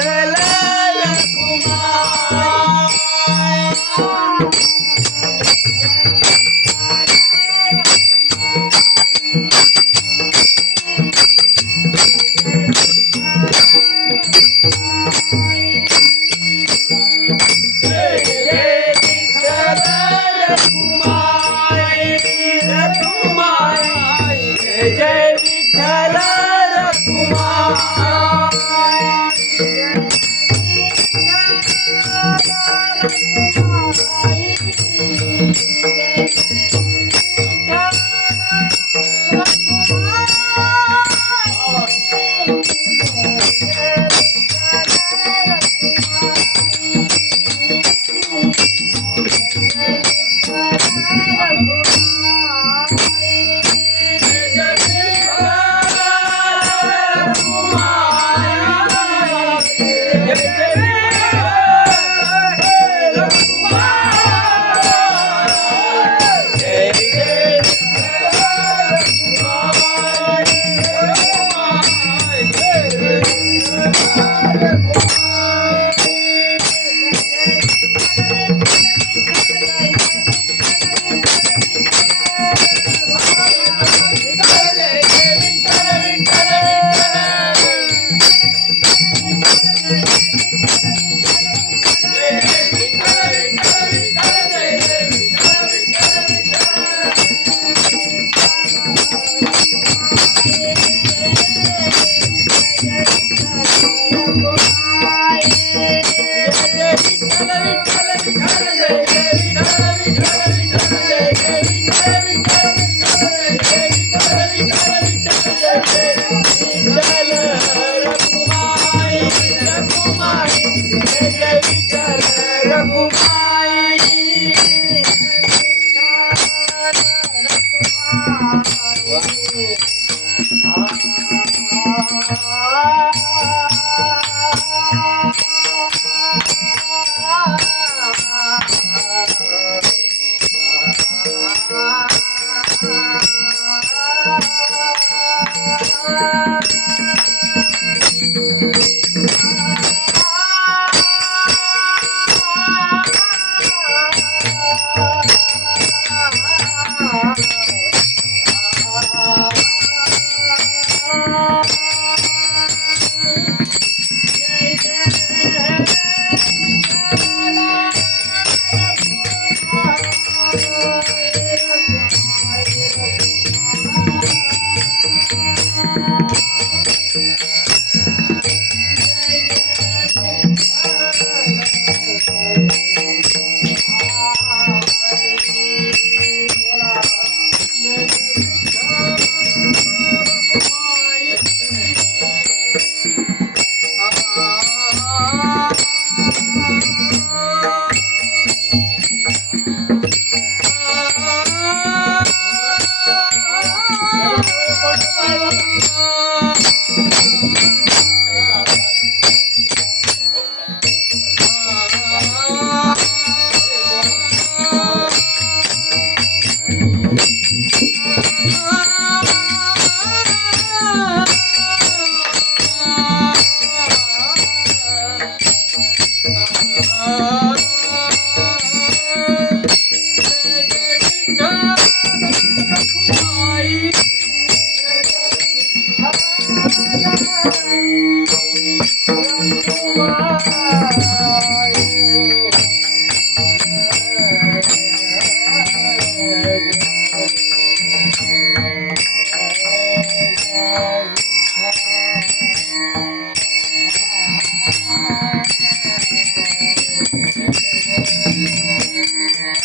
el रु रकुमारी रघुमा Thank you. Oh, Yeah.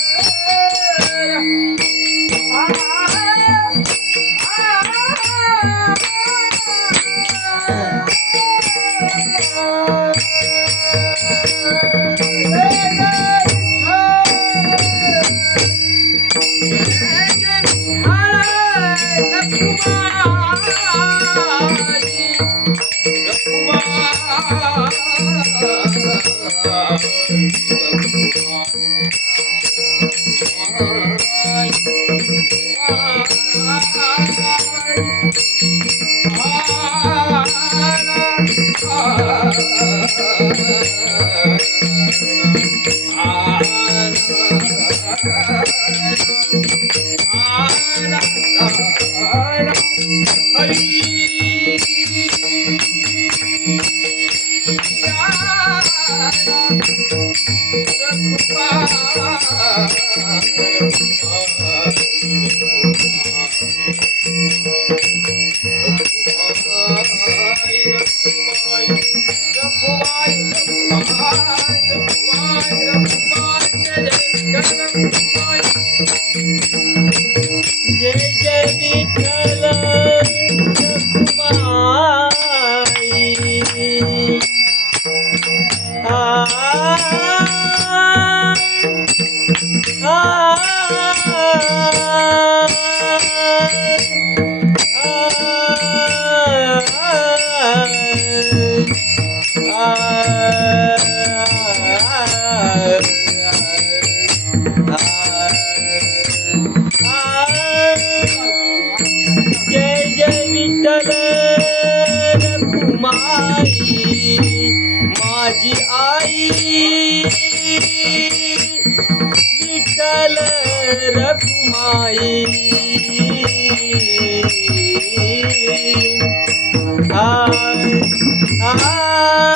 Hare आई माझी आई विठ्ठल आ आ